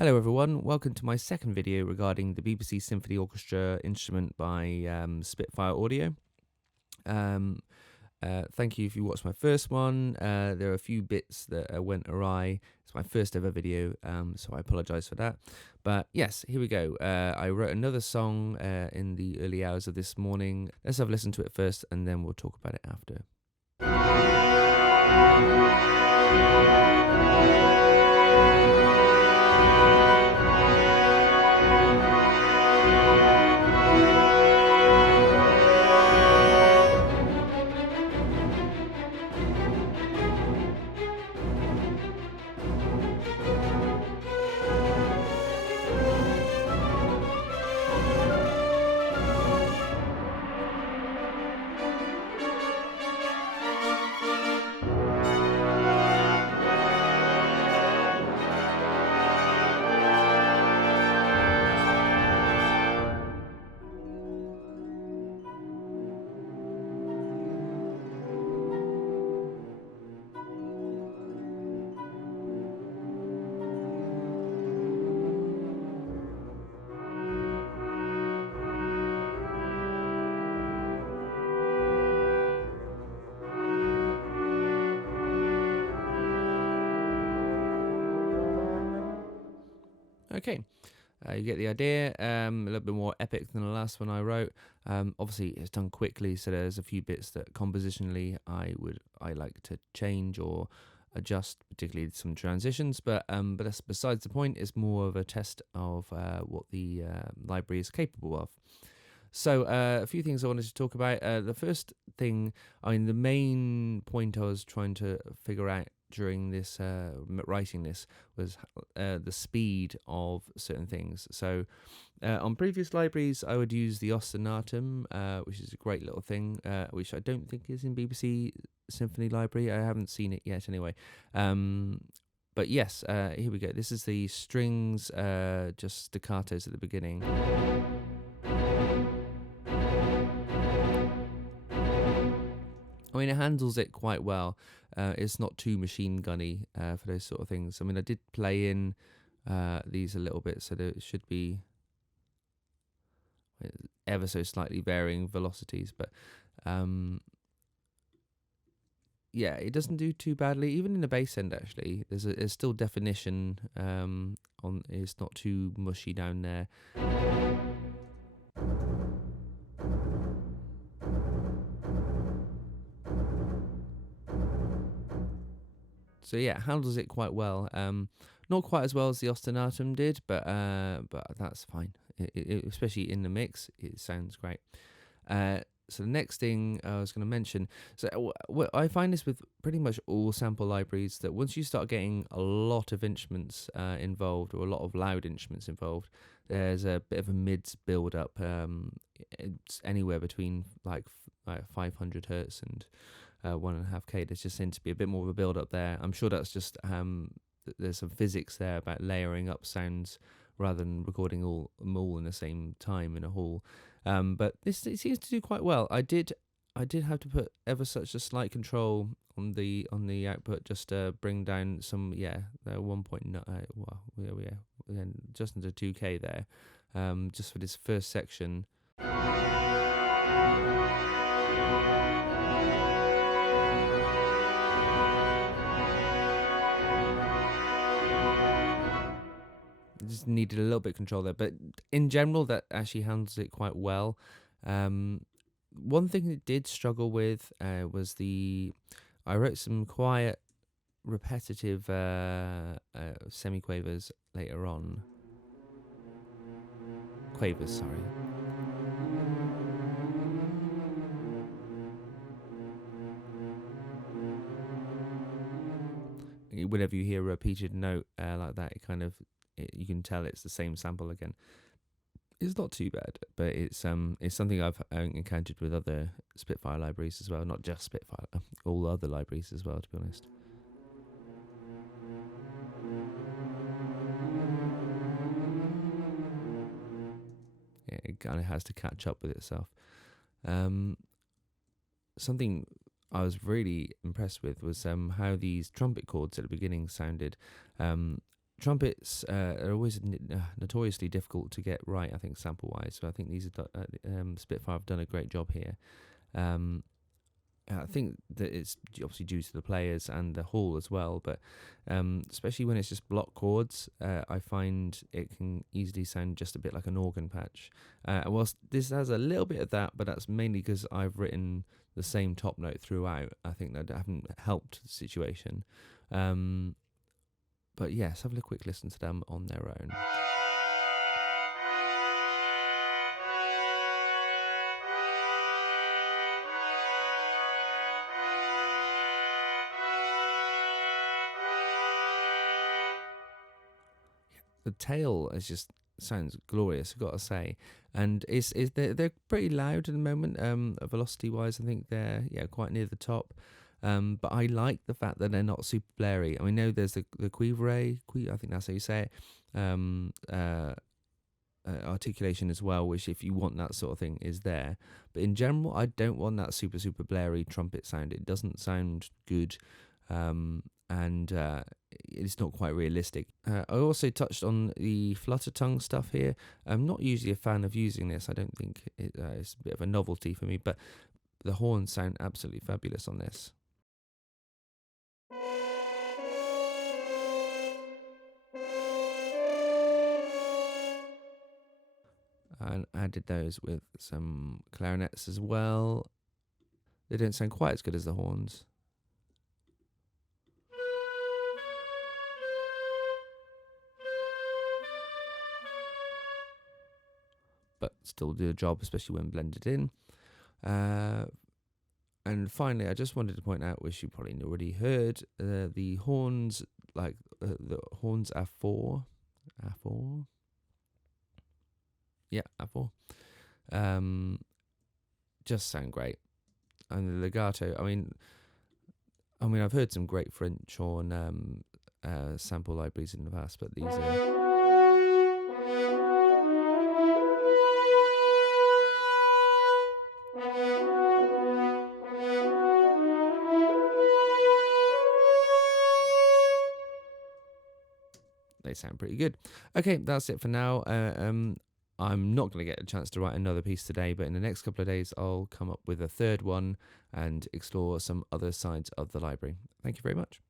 Hello everyone, welcome to my second video regarding the BBC Symphony Orchestra instrument by Spitfire Audio. Thank you if you watched my first one. There are a few bits that went awry. It's my first ever video, so I apologise for that. But yes, here we go. I wrote another song in the early hours of this morning. Let's have a listen to it first and then we'll talk about it after. Okay, you get the idea. A little bit more epic than the last one I wrote. Obviously, it's done quickly, so there's a few bits that compositionally I like to change or adjust, particularly some transitions. But that's besides the point. It's more of a test of what the library is capable of. So a few things I wanted to talk about. The first thing, the main point I was trying to figure out during this writing this was the speed of certain things. So on previous libraries, I would use the ostinatum, which is a great little thing, which I don't think is in BBC Symphony Library. I haven't seen it yet anyway. But yes, here we go. This is the strings, just staccatos at the beginning. It handles it quite well. It's not too machine gunny for those sort of things. I did play in these a little bit, so there should be ever so slightly varying velocities, but yeah, it doesn't do too badly. Even in the bass end, actually, there's still definition. It's not too mushy down there. So yeah, it handles it quite well. Not quite as well as the ostinatum did, but that's fine. Especially in the mix, it sounds great. So the next thing I was going to mention, so I find this with pretty much all sample libraries, that once you start getting a lot of instruments involved, or a lot of loud instruments involved, there's a bit of a mids build up. It's anywhere between like 500 hertz and 1.5K. There just seems to be a bit more of a build up there. I'm sure that's just there's some physics there about layering up sounds rather than recording them all in the same time in a hall. But it seems to do quite well. I did have to put ever such a slight control on the output just to bring down some 1.9 just under 2K there, just for this first section. Just needed a little bit of control there, but in general that actually handles it quite well. One thing it did struggle with was I wrote some quiet repetitive semiquavers later on. Quavers, sorry. Whenever you hear a repeated note like that, you can tell it's the same sample again. It's not too bad, but it's something I've encountered with other Spitfire libraries as well. Not just Spitfire, all other libraries as well, to be honest. Yeah, it kind of has to catch up with itself. Something I was really impressed with was how these trumpet chords at the beginning sounded. trumpets are always notoriously difficult to get right, I think, sample-wise. So I think Spitfire have done a great job here. I think that it's obviously due to the players and the hall as well, but especially when it's just block chords, I find it can easily sound just a bit like an organ patch. Whilst this has a little bit of that, but that's mainly because I've written the same top note throughout. I think that haven't helped the situation. But yes, have a quick listen to them on their own. The tail sounds glorious, I've got to say, and they're pretty loud at the moment. Velocity wise, I think they're quite near the top. But I like the fact that they're not super blary. I mean, no, there's the quiver, I think that's how you say it. Articulation as well, which if you want that sort of thing is there. But in general, I don't want that super blary trumpet sound. It doesn't sound good. And it's not quite realistic. I also touched on the flutter tongue stuff here. I'm not usually a fan of using this. I don't think it's a bit of a novelty for me, but the horns sound absolutely fabulous on this. And added those with some clarinets as well. They don't sound quite as good as the horns. But still do the job, especially when blended in. And finally, I just wanted to point out, which you probably already heard, the horns, like the horns A4. Yeah, A4. Just sound great. And the legato, I mean, I've heard some great French on sample libraries in the past, but these are... they sound pretty good. Okay, that's it for now. I'm not going to get a chance to write another piece today, but in the next couple of days, I'll come up with a third one and explore some other sides of the library. Thank you very much.